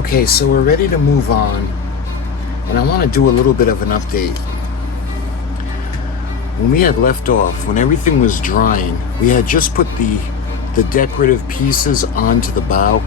Okay, so we're ready to move on, and I want to do a little bit of an update. When we had left off, when everything was drying, we had just put the decorative pieces onto the bow,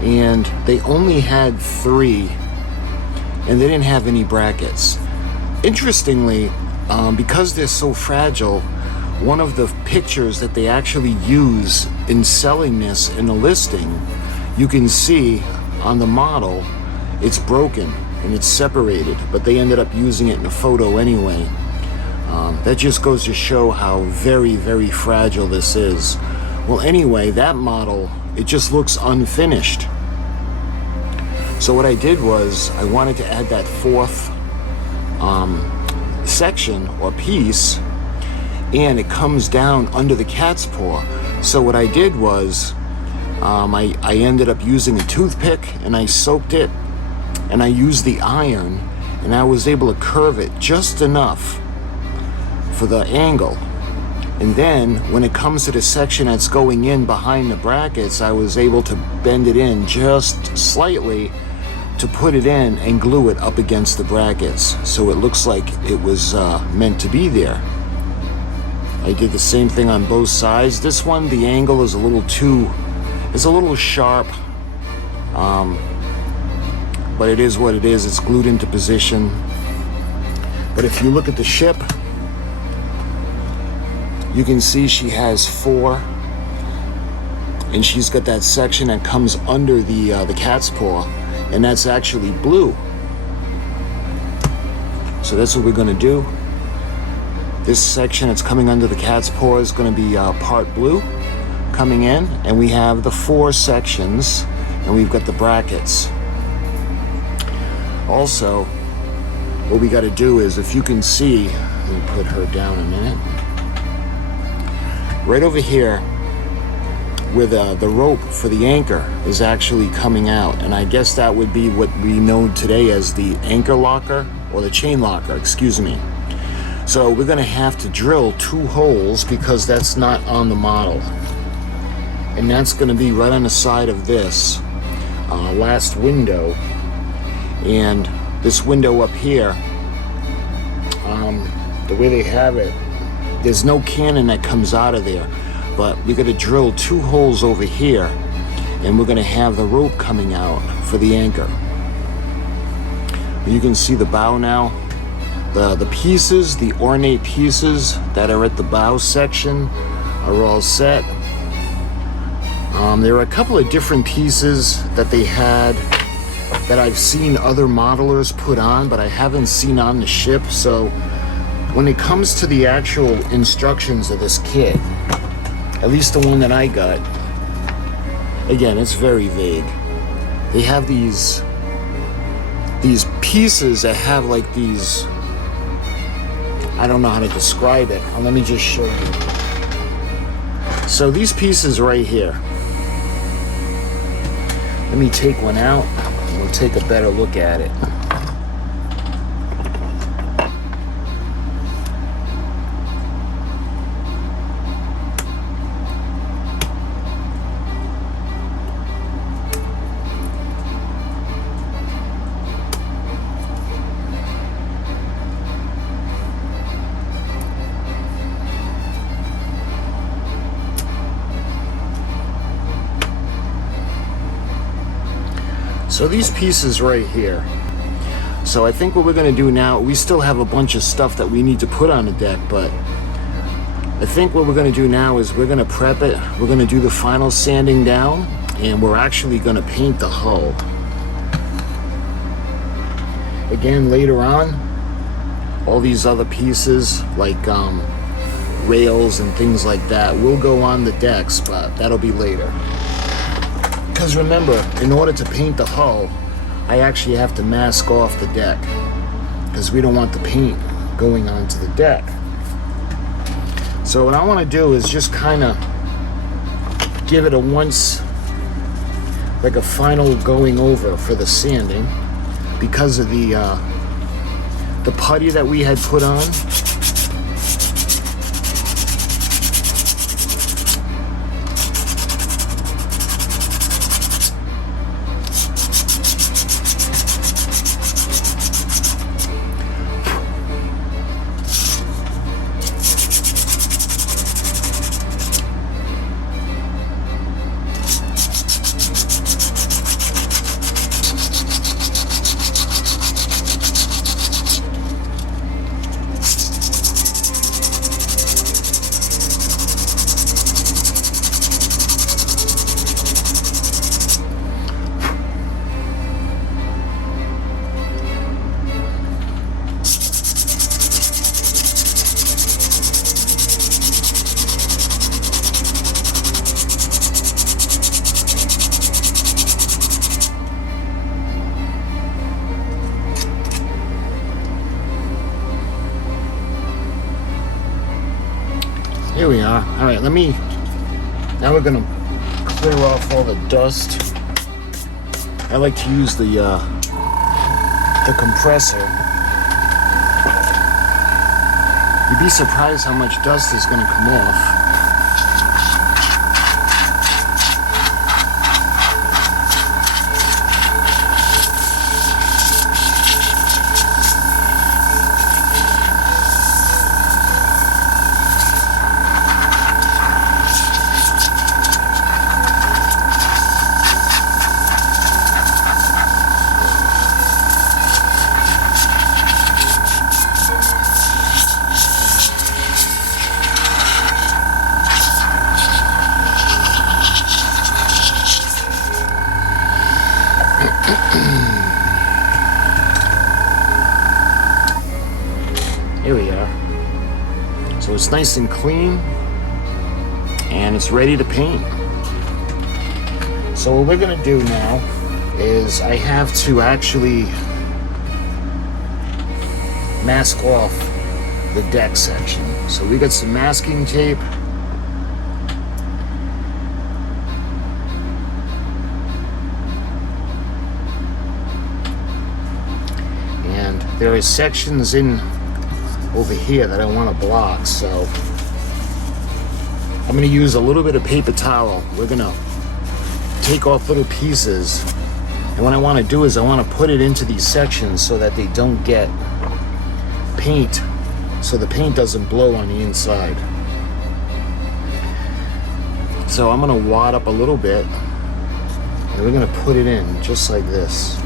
and they only had 3, and they didn't have any brackets. Interestingly, because they're so fragile, one of the pictures that they actually use in selling this in a listing, you can see on the model it's broken and it's separated, but they ended up using it in a photo anyway. That just goes to show how very, very fragile this is. Well, anyway, that model, it just looks unfinished. So what I did was I wanted to add that 4th section or piece, and it comes down under the cat's paw. So what I did was I ended up using a toothpick, and I soaked it, and I used the iron, and I was able to curve it just enough for the angle. And then when it comes to the section that's going in behind the brackets, I was able to bend it in just slightly to put it in and glue it up against the brackets, so it looks like it was meant to be there. I did the same thing on both sides. This one, the angle is a little sharp, but it is what it is. It's glued into position. But if you look at the ship, you can see she has 4, and she's got that section that comes under the cat's paw, and that's actually blue. So that's what we're going to do. This section that's coming under the cat's paw is going to be part blue coming in, and we have the 4 sections, and we've got the brackets. Also, what we got to do is, if you can see, let me put her down a minute. Right over here, where the rope for the anchor is actually coming out, and I guess that would be what we know today as the anchor locker, or the chain locker, excuse me. So we're going to have to drill 2 holes because that's not on the model, and that's going to be right on the side of this last window, and this window up here, the way they have it, there's no cannon that comes out of there, but we're going to drill 2 holes over here, and we're going to have the rope coming out for the anchor. You can see the bow now. The pieces, the ornate pieces that are at the bow section are all set. There are a couple of different pieces that they had that I've seen other modelers put on, but I haven't seen on the ship. So when it comes to the actual instructions of this kit, at least the one that I got, again, it's very vague. They have these pieces that have like these, I don't know how to describe it. Let me just show you. So these pieces right here, let me take one out and we'll take a better look at it. So these pieces right here. So I think what we're going to do now, we still have a bunch of stuff that we need to put on the deck, but I think what we're going to do now is we're going to prep it. We're going to do the final sanding down, and we're actually going to paint the hull. Again, later on, all these other pieces like rails and things like that will go on the decks, but that'll be later. Because remember, in order to paint the hull, I actually have to mask off the deck, because we don't want the paint going onto the deck. So what I want to do is just kind of give it a once, like a final going over for the sanding, because of the putty that we had put on. Here we are. All right, now we're gonna clear off all the dust. I like to use the compressor. You'd be surprised how much dust is gonna come off. Here we are. So it's nice and clean, and it's ready to paint. So what we're gonna do now is I have to actually mask off the deck section. So we got some masking tape. And there are sections in over here that I want to block, so I'm going to use a little bit of paper towel. We're going to take off little pieces, and what I want to do is I want to put it into these sections so that they don't get paint, so the paint doesn't blow on the inside. So I'm going to wad up a little bit, and we're going to put it in just like this.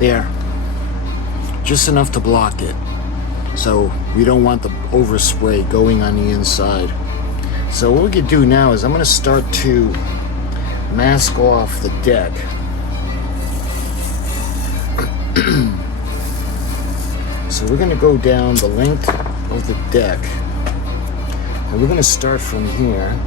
There, just enough to block it, so we don't want the overspray going on the inside. So what we could do now is I'm going to start to mask off the deck. So we're going to go down the length of the deck, and we're going to start from here.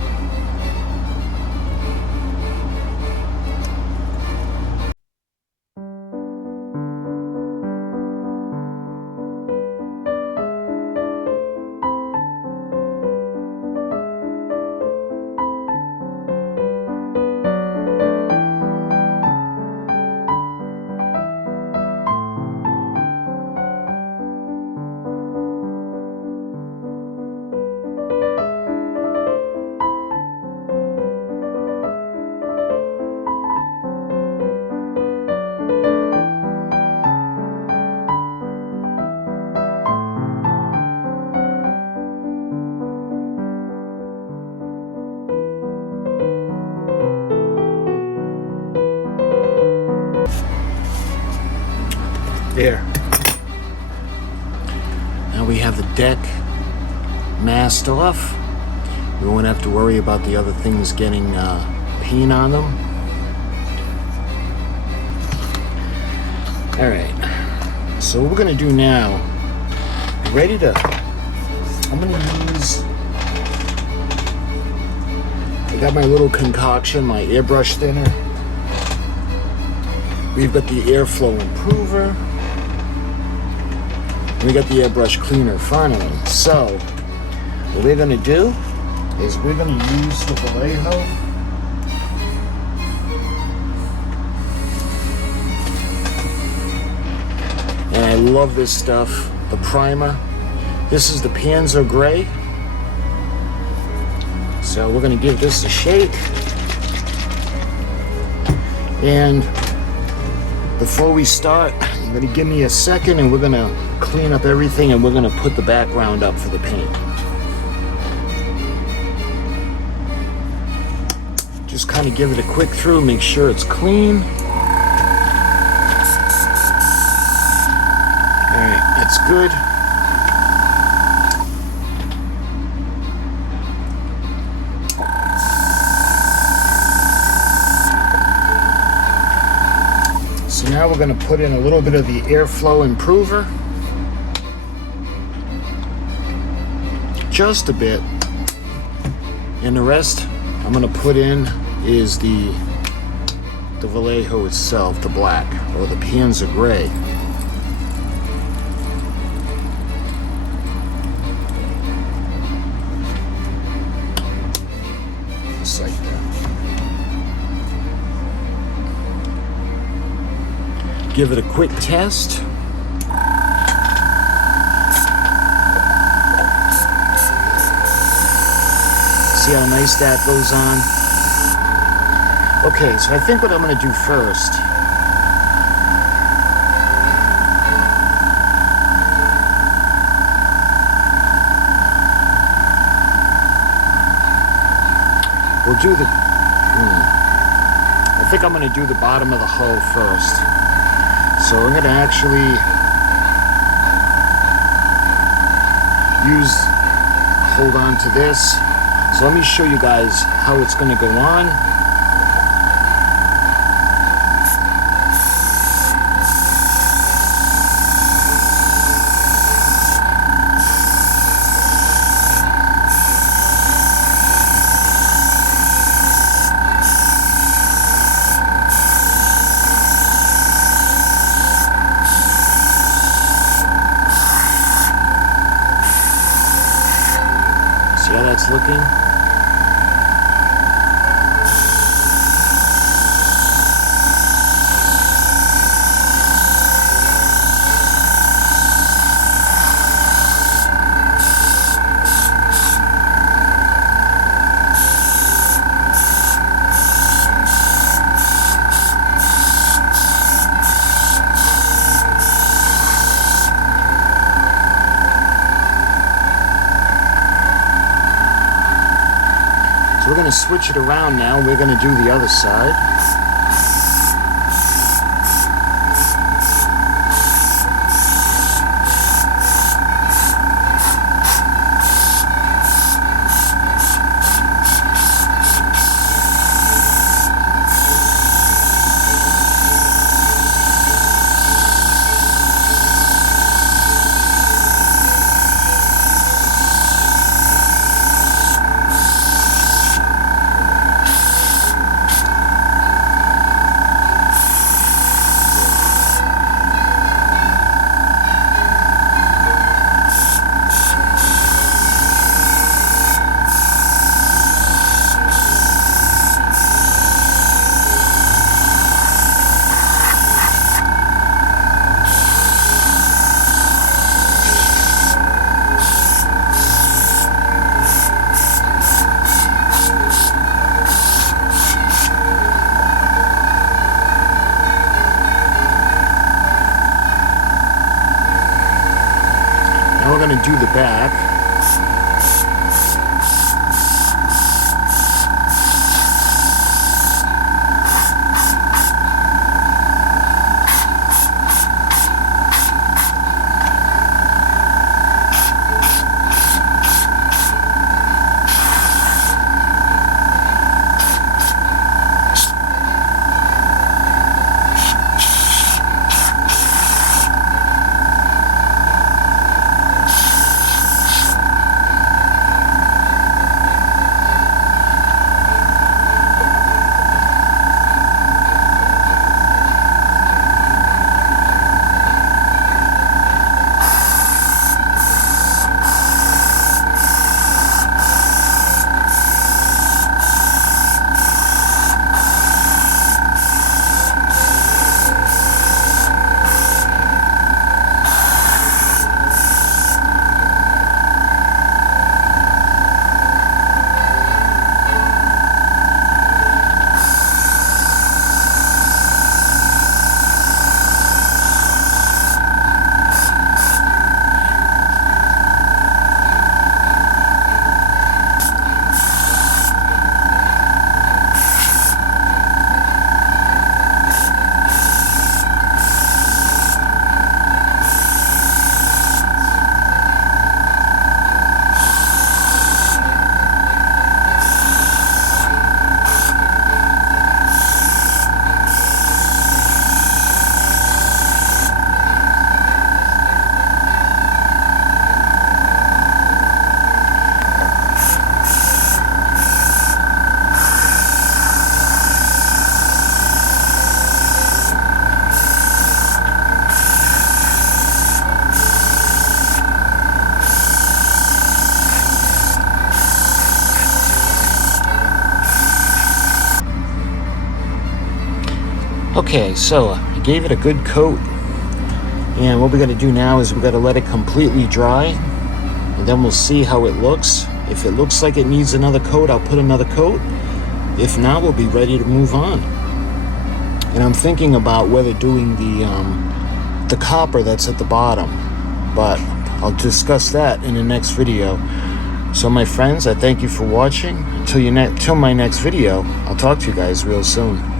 There. Now we have the deck masked off. We won't have to worry about the other things getting paint on them. Alright, so what we're going to do now, I'm going to use, I got my little concoction, my airbrush thinner. We've got the airflow improver. We got the airbrush cleaner finally. So what we're going to do is we're going to use the Vallejo. And I love this stuff, the primer. This is the Panzer Gray. So we're going to give this a shake. And before we start, you're going to give me a second, and we're going to clean up everything, and we're going to put the background up for the paint. Just kind of give it a quick through, make sure it's clean. Alright, that's good. now we're going to put in a little bit of the airflow improver. Just a bit. And the rest I'm going to put in is the Vallejo itself, the black, or the Panzer Gray. Just like that. Give it a quick test. See how nice that goes on? Okay, so I think what I'm going to do first, we'll do the, I think I'm going to do the bottom of the hull first. So I'm going to actually hold on to this. So let me show you guys how it's going to go on. See how that's looking? We're going to switch it around now. We're going to do the other side. We're going to do the back. Okay, so I gave it a good coat, and what we got to do now is we got to let it completely dry, and then we'll see how it looks. If it looks like it needs another coat, I'll put another coat. If not, we'll be ready to move on. And I'm thinking about whether doing the copper that's at the bottom, but I'll discuss that in the next video. So my friends, I thank you for watching. Until my next video, I'll talk to you guys real soon.